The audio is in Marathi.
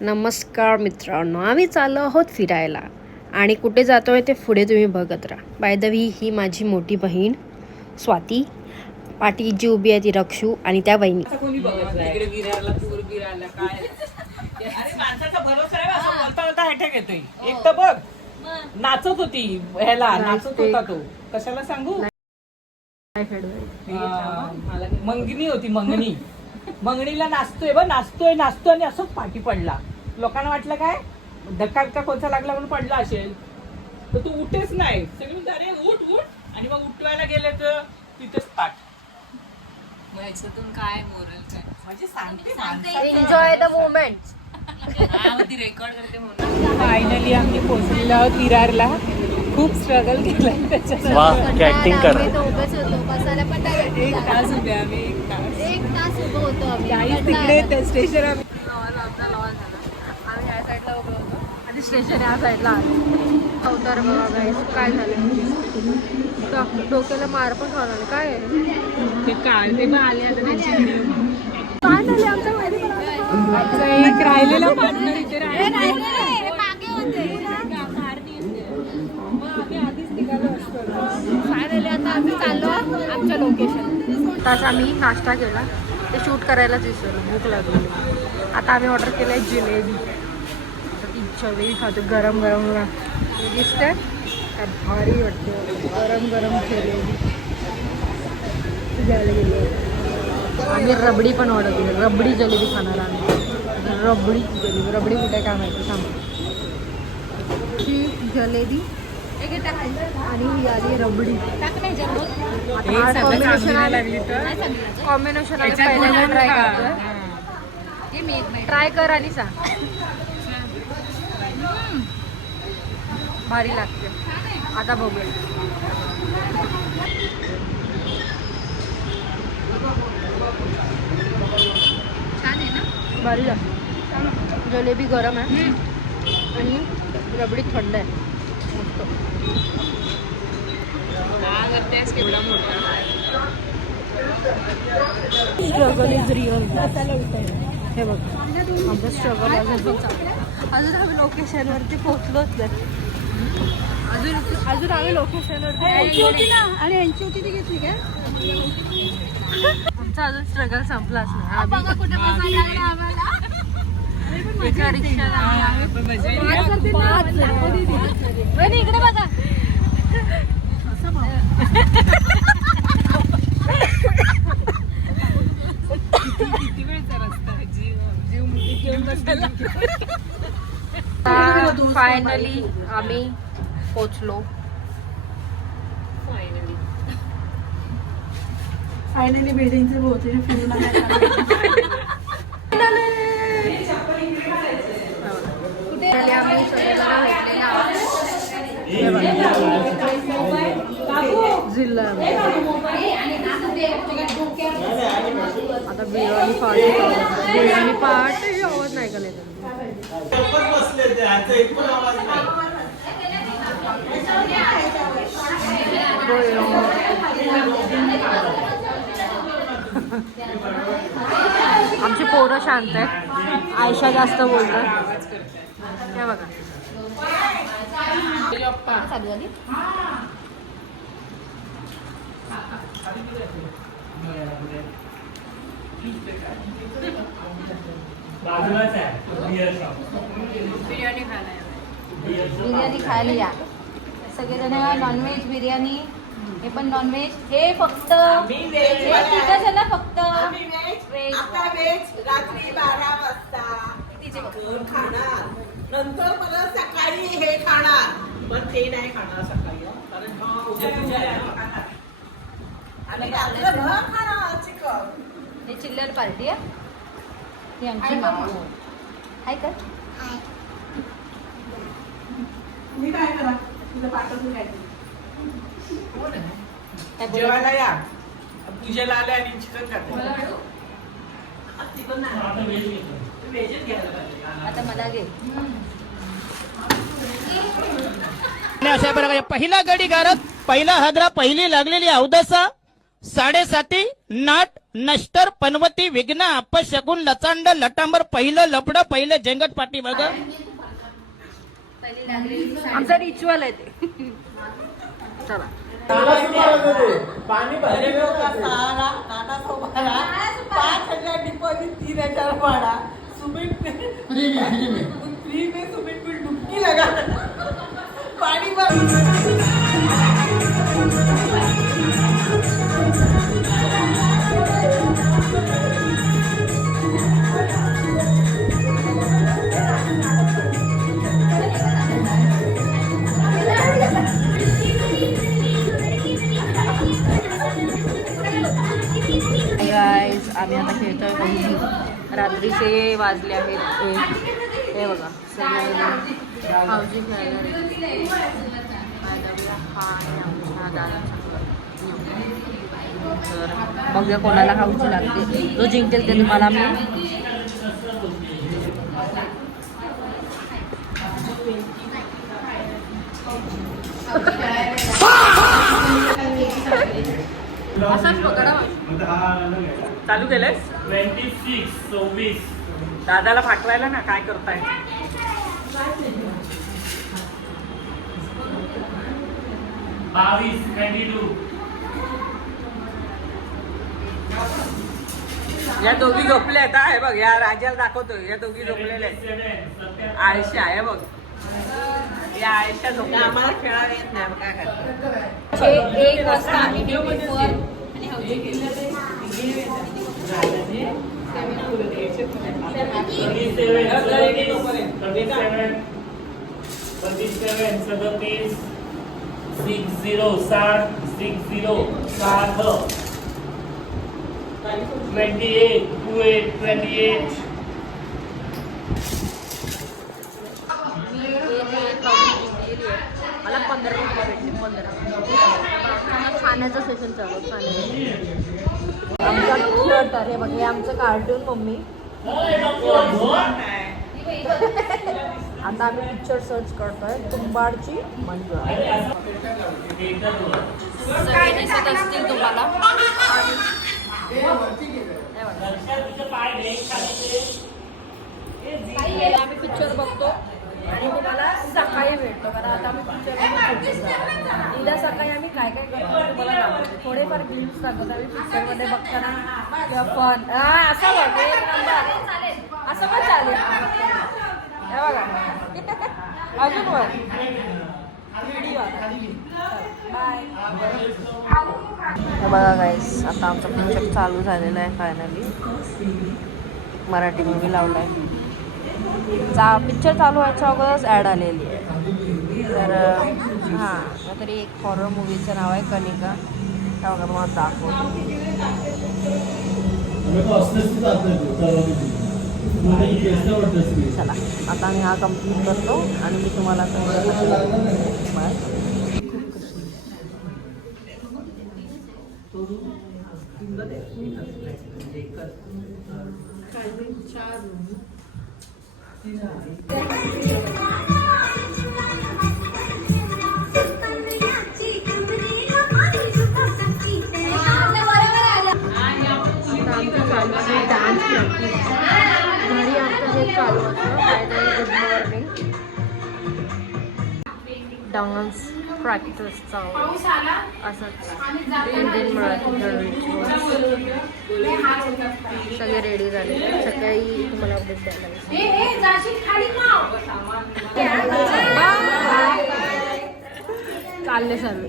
नमस्कार मित्रांनो, आम्ही चाललो आहोत फिरायला आणि कुठे जातोय ते पुढे तुम्ही बघत राहा. बाय द वे ही माझी मोठी बहीण स्वाती, पाठी जी उभी आहे ती रक्षू आणि त्या बहिणी. एक तर बघ नाचत होती ह्याला नाचत होता तो कशाला सांगू मंगनी होती मंगणीला नाचतोय नाचतो आणि असंच पाठी पडला. लोकांना वाटलं काय धक्का कोचा लागला म्हणून पडला असेल तर तू उठेच नाही. सगळी अरे उठ आणि मग उठवायला गेले तर तिथेच पाठ. मग याच्यातून काय मोरल काय म्हणजे सांगते एन्जॉय द मोमेंट. ती रेकॉर्ड करते म्हणून. फायनली आम्ही पोहोचलेलो आहोत विरारला. खूप स्ट्रगल केलं त्याच्यासाठी. ऍक्टिंग कर. एक तास उभे आम्ही एक तास उभं होतो आम्ही तिकडे त्या स्टेशन आपला लॉस झाला. आम्ही या साईडला उभे होतो आधी स्टेशन या साईडला आलो. अवतार बघा गाईस, काय झालं डोक्याला मार पण खाणार काय आहे? ते काय ते पण आले आता त्यांची काय झाले आमच्या माहिती एक राहिलेला पार्टनर इथे फायनली आता आम्ही चाललो आमच्या लोकेशन. तास आम्ही नाश्ता केला, ते शूट करायलाच विसरलो, भूक लागली. आता आम्ही ऑर्डर केलं आहे जिलेबी. आता ती जिलेबी खातो गरम गरम दिसते काय भारी वाटते. गरम गरम जिलेबी घ्यायला गेलो. आम्ही रबडी पण ऑर्डर केली, रबडी जिलेबी खाणार आम्ही. रबडी जिलेबी, रबडी कुठे काय माहिती सांग. ही जिलेबी आणि ही आली रबडी. कॉम्बिनेशन आम्ही पहिल्यांदा ट्राय करतोय. ट्राय कर आणि सांग. भारी लागते. आता बघूया. छान आहे ना. भारी लागते. जलेबी गरम आहे आणि रबडी थंड आहे. काय करतेस केवढा मोठा. Struggle is real. हे बघ आमचं स्ट्रगल अजून आम्ही लोकेशनवरती पोहोचलोच नाही. अजून आम्ही लोकेशनवरती आणि यांची होती ती घेतली काय. आमचा अजून स्ट्रगल संपलाच नाही. एका रिक्षाला इकडे बघा. किती वेळचा रस्ता जीव घेऊन बसायला. फायनली आम्ही पोचलो. फायनली बिल्डिंगचे भोवती फिरून आम्ही सगळ्यांना भेटलेला जिल्हा. आता बिर्याणी पार्टी आवाज नाही का नाही. आमची पोरं शांत आहेत, आयशा जास्त बोलतात. हे बघा चालू झाली. बिर्याणी खायला या सगळेजण. नॉनव्हेज बिर्याणी, हे पण नॉनव्हेज, हे फक्त तिथं जण फक्त व्हेज. रात्री 12 वाजता खाणार, नंतर परत सकाळी हे खाणार. पण ते नाही खाणार सकाळी, कारण उद्या पूजा आहे ना. आणि रात्रभर खाणार चिकन. हे चिल्लर पार्टी आहे. ही आमची माऊ आहे का. तुम्ही काय करा, तुझं पाठवून काय जेवायला या. पूजेला आले आणि चिकन खाते. आता मला घे. अशा प्रकारे पहिला गडी गारत, पहिला हादरा, पहिली लागलेली अवदसा. साडेसाती नाट नष्टर पनवती विघ्न अपशगुन लचांड लटांबर पहिलं लपड पहिलं जंगट पाठी बघ. आमचा रिच्युअल आहे ते. चला पाणी भरलेलो का सारा काटा सोबारा 5,000 डिपॉझिट 3,000 भाड़ा स्विमिंग फ्री में स्विमिंग पूल डुबकी लगा पानी भर. गाईज आम्ही आता खेळतोय बहिणी. रात्रीचे वाजले आहेत 1. हे बघा सगळे हाऊजी खेळायला. हा आहे आमच्या दादाचा घर. तर बघूया कोणाला हाऊजी लागते. जो जिंकेल ते तुम्हाला मी असाच पकडा. चालू केलंयस 26 26 दादाला पाठवायला ना. काय करताय 22 22 या दोघी झोपल्या आहेत हा. हे बघ या राजाला दाखवतोय. या दोघी झोपलेल्या आहेत. आयशा आहे बघ. या आयशा झोपल्या. आम्हाला खेळायला येत नाही. काय करतो 1 वाजता आम्ही ड्युटीवर आणि हौजी गेलो. 37 60 60 60 28 28 मला 15 रुपये भेटले. 15 खाण्याचं सेशन चालू. आमचा थिएटर हे बघ. हे आमचं कार्टून मम्मी. आता आम्ही पिक्चर सर्च करतोय. तुंबाडची मंजुळा. सगळे दिसत असतील तुम्हाला. आम्ही पिक्चर बघतो आणि तुम्हाला सकाळी भेटतो. कारण आता आम्ही पिक्चर उद्या सकाळी आम्ही काय काय करतो तुम्हाला दाखवतो. थोडेफार ग्लिम्स दाखवतो आम्ही पिक्चरमध्ये बघताना. किंवा पण असं बघ 1 नंबर. असं पण चालेल. हे बघा अजून वर व्हिडिओ. बाय. हे बघा गाईस आता आमचा पिक्चर चालू झालेला आहे फायनली. मराठी मूवी लावला आहे. पिक्चर चालू व्हायच्या अगोदरच ॲड आलेली आहे. तर हां तरी एक हॉरर मूवीचं नाव आहे कनिका. त्या बघा तुम्हाला दाखवतो. चला आता मी हा कम्प्लीट करतो आणि मी तुम्हाला डान्स प्रॅक्टिस घरी आमचं हे चालू असतं. गुड मॉर्निंग डान्स प्रॅक्टिस चालू असंच. इंडियन मराठी सगळे रेडी झाले. सकाळी तुम्हाला अपडेट द्यायला चालले सर्व.